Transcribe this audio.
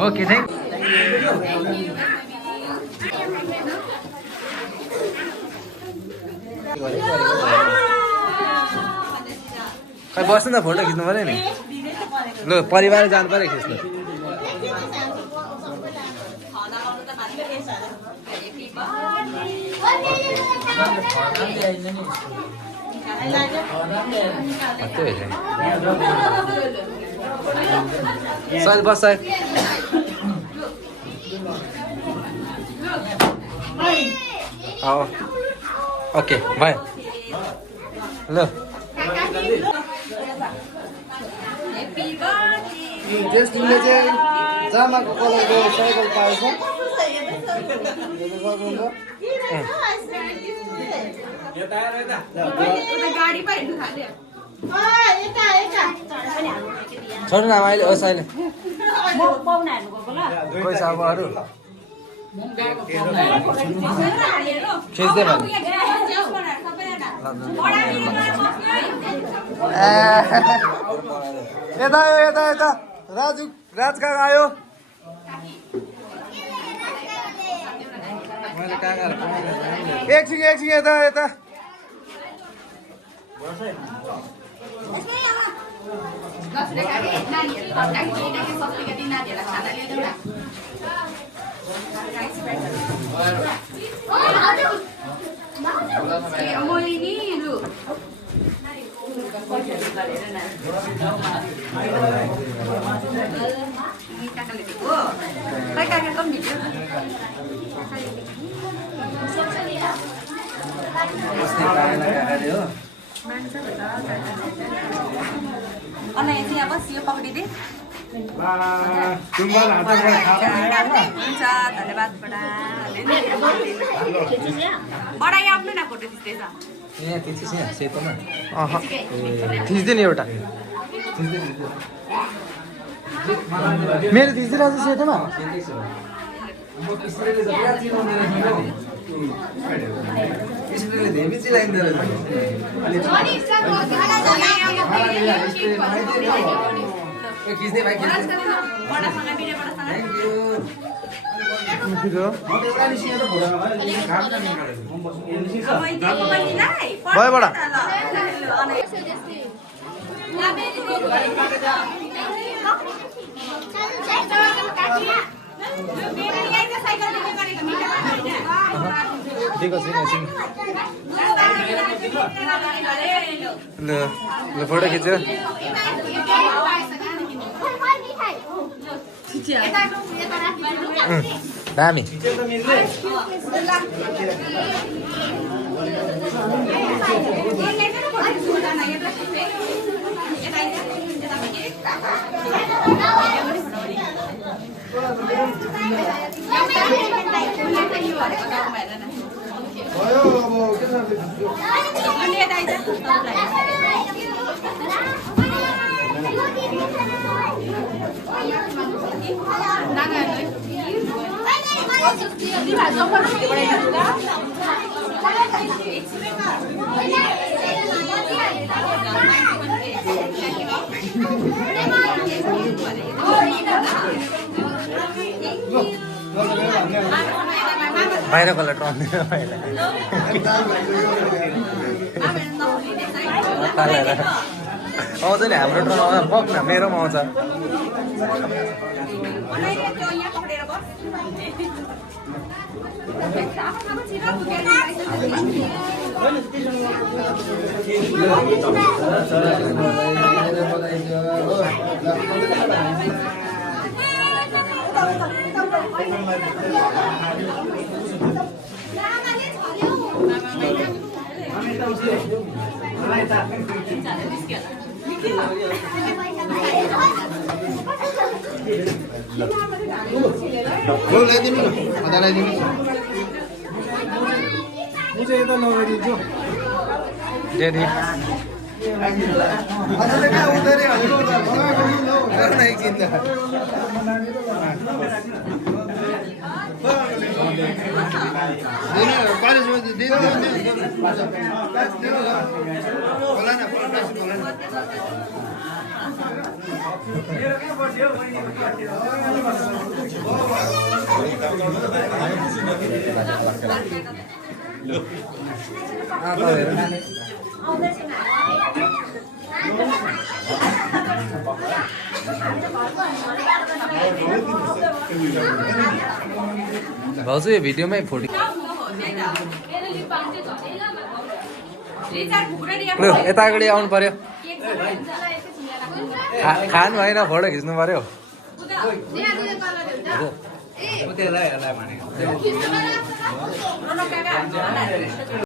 okay thank खै बस्नु न फोटो खिच्नु पऱ्यो नि ल परिवार जानु पऱ्यो खिच्नु साइल बस साइल ओके भयो ल तिमीले चाहिँ जामाको कलरको साइकल पाएछ छोड्नु न अहिले होस् अहिले कोही छ अब अरू खिच्दै भयो यता यता यता राजु राज कहाँ आयो एकछिन यता यता बसियो पक्रिँदै धन्यवाद बडा आफ्नो न फोटो खिच्दैछ खिच्दै नि एउटा मेरो खिचिरहेको छ सेतोमा भयो बडा दिएको छैन एकछिन ल फोटो खिच्यो दामी बाहिर कलर टन्दैन आउँछ नि हाम्रो ट्रनमा पक्न मेरोमा आउँछ भाउजू यो भिडियोमै फोटो लु यता अगाडि आउनु पर्यो खानु भएन फोटो खिच्नु पर्यो